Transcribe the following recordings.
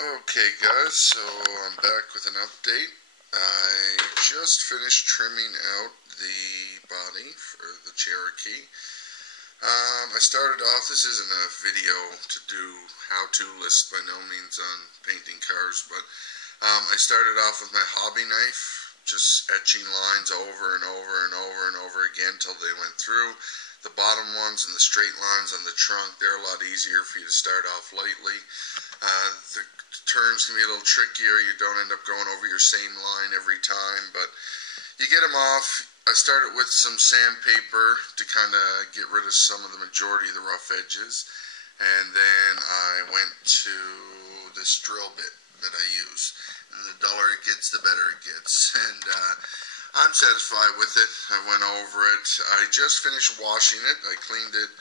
Okay guys, so I'm back with an update. I just finished trimming out the body for the Cherokee. I started off, this isn't a video to do how-to list by no means on painting cars, but I started off with my hobby knife, just etching lines over and over and over and over again till they went through. The bottom ones and the straight lines on the trunk, they're a lot easier for you to start off lightly. The turns can be a little trickier. You don't end up going over your same line every time, but you get them off. I started with some sandpaper to kind of get rid of some of the majority of the rough edges, and then I went to this drill bit that I use, and the duller it gets, the better it gets, and I'm satisfied with it. I went over it. I just finished washing it. I cleaned it.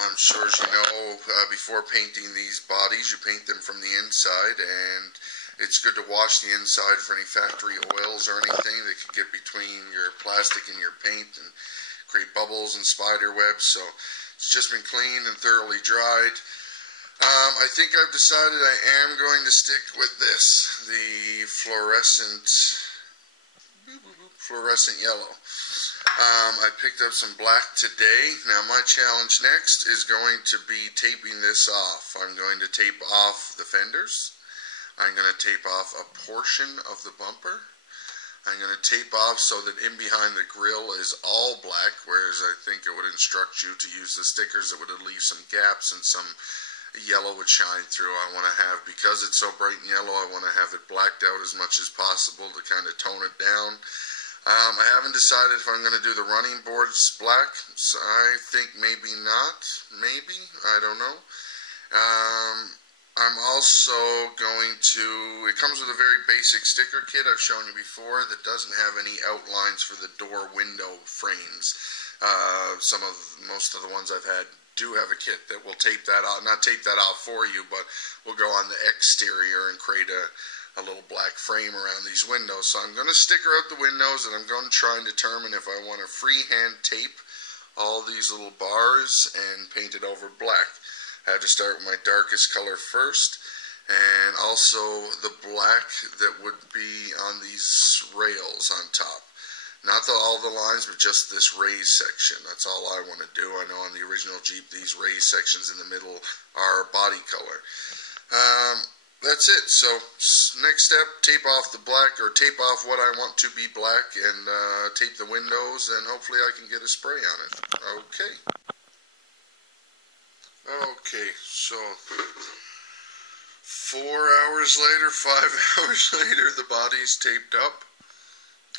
I'm sure as you know, before painting these bodies, you paint them from the inside, and it's good to wash the inside for any factory oils or anything that could get between your plastic and your paint and create bubbles and spider webs. So it's just been cleaned and thoroughly dried. I think I've decided I am going to stick with this, the fluorescent yellow. I picked up some black today. Now my challenge next is going to be taping this off. I'm going to tape off the fenders. I'm going to tape off a portion of the bumper. I'm going to tape off so that in behind the grill is all black, whereas I think it would instruct you to use the stickers that would leave some gaps and some yellow would shine through. I want to have, because it's so bright and yellow, I want to have it blacked out as much as possible to kind of tone it down. I haven't decided if I'm going to do the running boards black. So I think maybe not. Maybe. I don't know. I'm also going to, it comes with a very basic sticker kit I've shown you before that doesn't have any outlines for the door window frames. Most of the ones I've had do have a kit that will tape that off, not tape that off for you, but will go on the exterior and create a little black frame around these windows. So I'm going to sticker out the windows, and I'm going to try and determine if I want to freehand tape all these little bars and paint it over black. I have to start with my darkest color first, and also the black that would be on these rails on top. Not all the lines, but just this raised section. That's all I want to do. I know on the original Jeep, these raised sections in the middle are body color. That's it. So next step, tape off the black, or tape off what I want to be black, and tape the windows, and hopefully I can get a spray on it. Okay, so 4 hours later, 5 hours later, the body's taped up.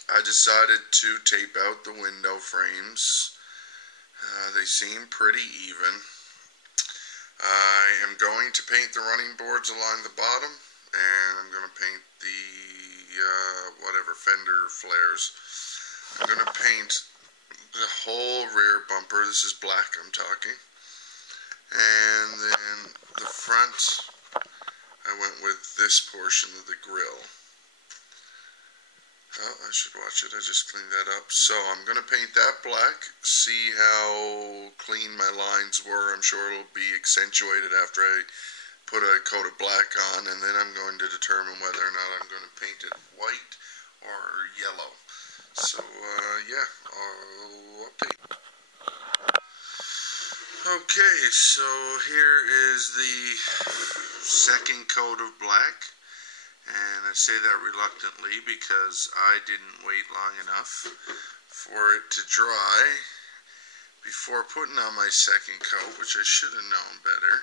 I decided to tape out the window frames. They seem pretty even. I am going to paint the running boards along the bottom, and I'm going to paint the whatever fender flares. I'm going to paint the whole rear bumper. This is black I'm talking. And then the front, I went with this portion of the grill. Oh, I should watch it. I just cleaned that up. So I'm going to paint that black, see how clean my lines were. I'm sure it'll be accentuated after I put a coat of black on, and then I'm going to determine whether or not I'm going to paint it white or yellow. So, yeah, I'll update. Okay, so here is the second coat of black, and I say that reluctantly because I didn't wait long enough for it to dry before putting on my second coat, which I should have known better.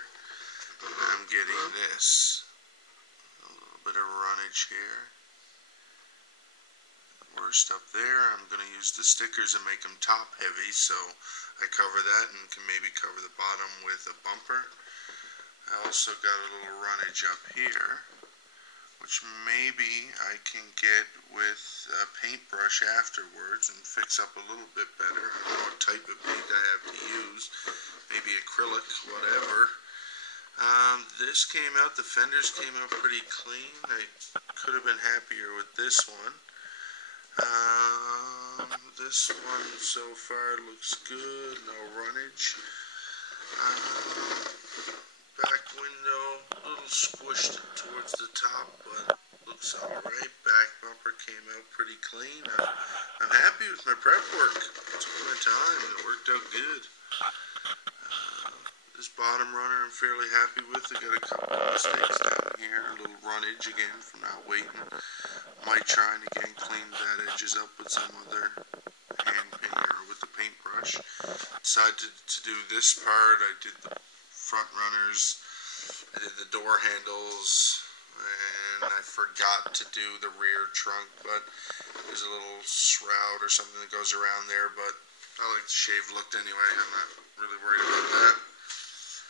I'm getting this, a little bit of runnage here. Worst up there. I'm going to use the stickers and make them top heavy, so I cover that and can maybe cover the bottom with a bumper. I also got a little runnage up here, which maybe I can get with a paintbrush afterwards and fix up a little bit better. I don't know what type of paint I have to use, maybe acrylic, whatever. This came out, the fenders came out pretty clean. I could have been happier with this one. This one so far looks good, no runnage. Back window, a little little squished towards the top, but looks alright. Back bumper came out pretty clean. I'm happy with my prep work. It took my time. It worked out good. This bottom runner I'm fairly happy with. I got a couple of mistakes down here. A little runnage again from not waiting. Might try and again clean that edges up with some other hand paint or with the paintbrush. Decided to do this part. I did the front runners. I did the door handles. And I forgot to do the rear trunk, but there's a little shroud or something that goes around there, but I like the shaved look anyway. I'm not really worried about that.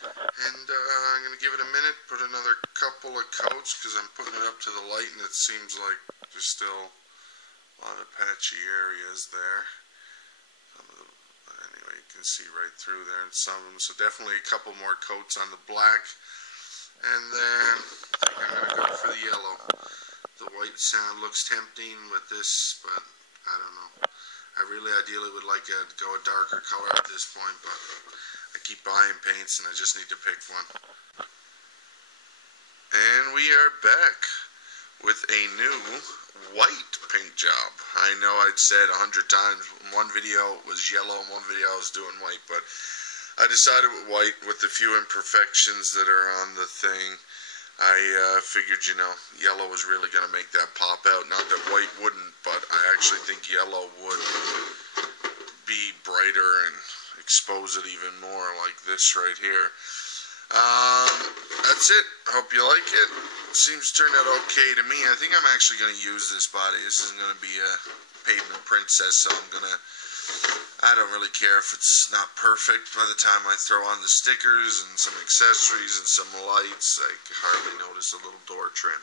And I'm going to give it a minute, put another couple of coats, because I'm putting it up to the light, and it seems like there's still a lot of patchy areas there. Anyway, you can see right through there in some of them, so definitely a couple more coats on the black. And then I think I'm going to go for the yellow. The white sound looks tempting with this, but I don't know. I really ideally would like to go a darker color at this point, but I keep buying paints and I just need to pick one. And we are back with a new white paint job. I know I'd said 100 times in one video it was yellow, in one video I was doing white, but I decided with white, with the few imperfections that are on the thing, I figured, you know, yellow was really going to make that pop out. Not that white wouldn't, but I actually think yellow would be brighter and expose it even more, like this right here. That's it. I hope you like it. Seems turned out okay to me. I think I'm actually going to use this body. This isn't going to be a pavement princess, so I'm going to... I don't really care if it's not perfect. By the time I throw on the stickers and some accessories and some lights, I hardly notice a little door trim.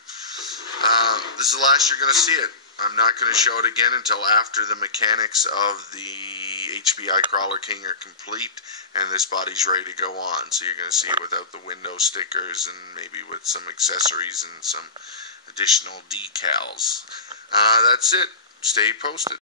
This is the last you're going to see it. I'm not going to show it again until after the mechanics of the HBI Crawler King are complete and this body's ready to go on. So you're going to see it without the window stickers and maybe with some accessories and some additional decals. That's it. Stay posted.